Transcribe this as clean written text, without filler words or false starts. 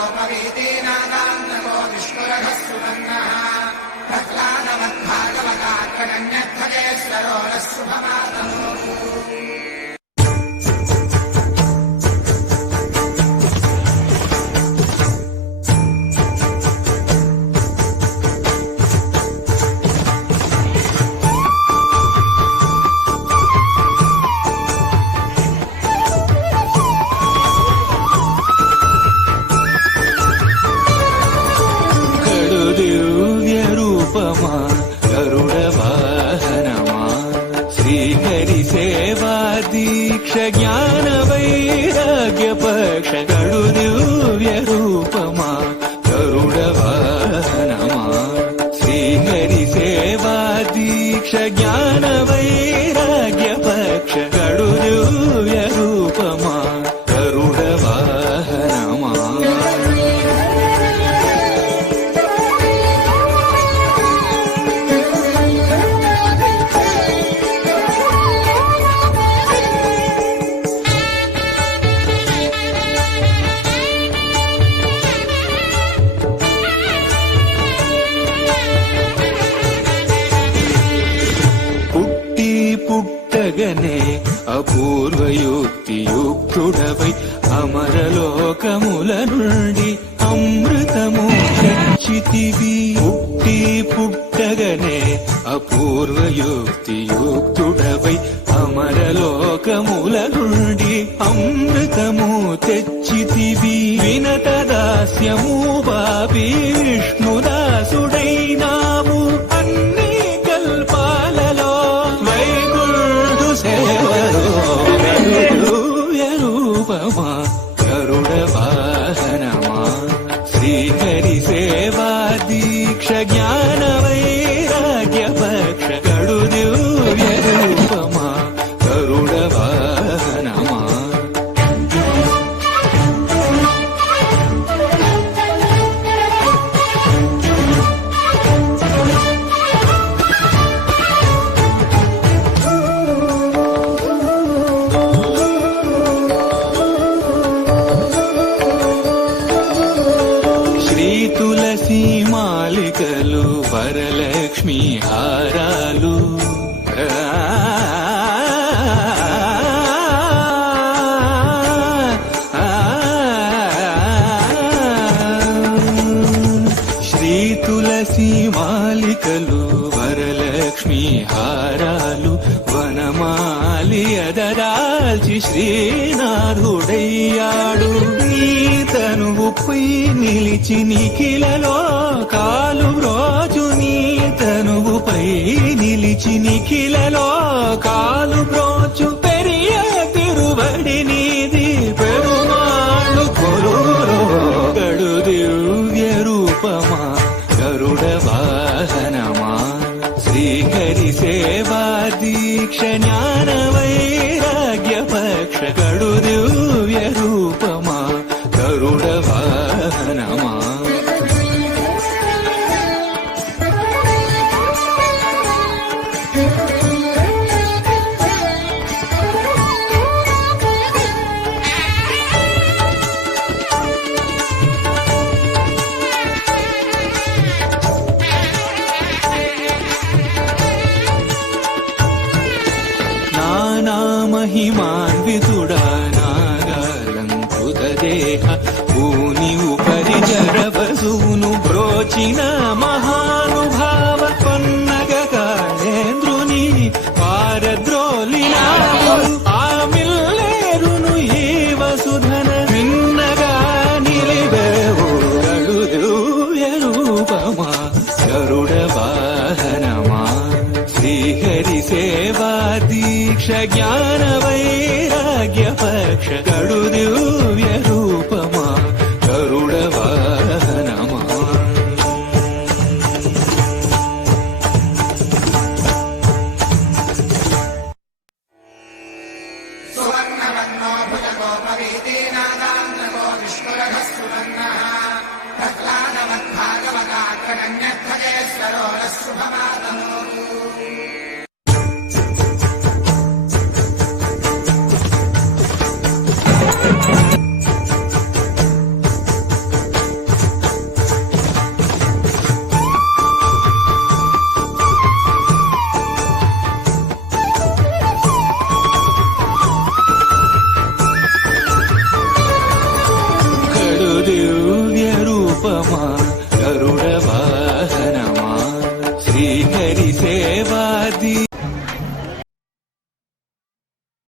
भुजगोपवीतीनागान्तको विष्णुरघः सुवर्णः प्रह्लादवद्भागवतात्मन्यध्वजेश्वरो नः शुभमातनोतु। ज्ञान वैराग्य पक्ष गडु दिव्य रूपमा गरुड वाहनमा श्रीहरि सेवा दीक्ष ज्ञान वैराग्य पक्ष गडु दिव्य रूपमा गरुड वाहनमा పుట్టగనే అపూర్వయుక్తియుక్తుడవై అమరలోకముల నుండి అమృతము తెచ్చితివి. పుట్టగనే అపూర్వయుక్తియుక్తుడవై అమరలోకముల నుండి అమృతము తెచ్చితివి. వినత దాస్యము బాబి విష్ణుదాసుడైనావు అన్ని కల్పాలలో రూపమా గరుడ వాహనమా శ్రీహరి సేవా దీక్ష జ్ఞాన వైరాగ్య పక్ష గడు దివ్య రూపమా గరుడ వాహనమా తులసి మాలికలు వరలక్ష్మి హారాలు శ్రీ తులసి మాలికలు వరలక్ష్మి హారాలు వనమాలి అదరాల్చి శ్రీనాథుడయ్యాడు. నీ తనువుపై నిలిచి నిఖిలలో కాలు బ్రోచు నీ తనువుపై నిలిచి నిఖిలలో కాలు బ్రోచు పెరియ తిరువడి నీది పెరుమాళ్ళు కొలురో గడు దివ్య రూపమా గరుడ వాహనమా శ్రీహరి సేవా దీక్ష జ్ఞాన వైరాగ్య పక్ష గడు దివ్య రూపమా గరుడ వాహనమా మహిమాన్వితుడా నాగాలంకృత దేహ భూని ఉపరి జరవసును బ్రోచిన మహానుభావ పన్నగ కాళేంద్రుని పారద్రోలినాడు. ఆమిల్లేరును ఈ వసుధన విన్నగా నిలివేవు గడు దివ్య రూపమా గరుడ వాహనమా శ్రీహరి సేవా దీక్ష జ్ఞాన వైరాగ్య పక్ష గడు దివ్య రూపమా గరుడ వాహనమా సువర్ణవర్ణో భుజగోపవీతీనాగాంతకో విష్ణురఘ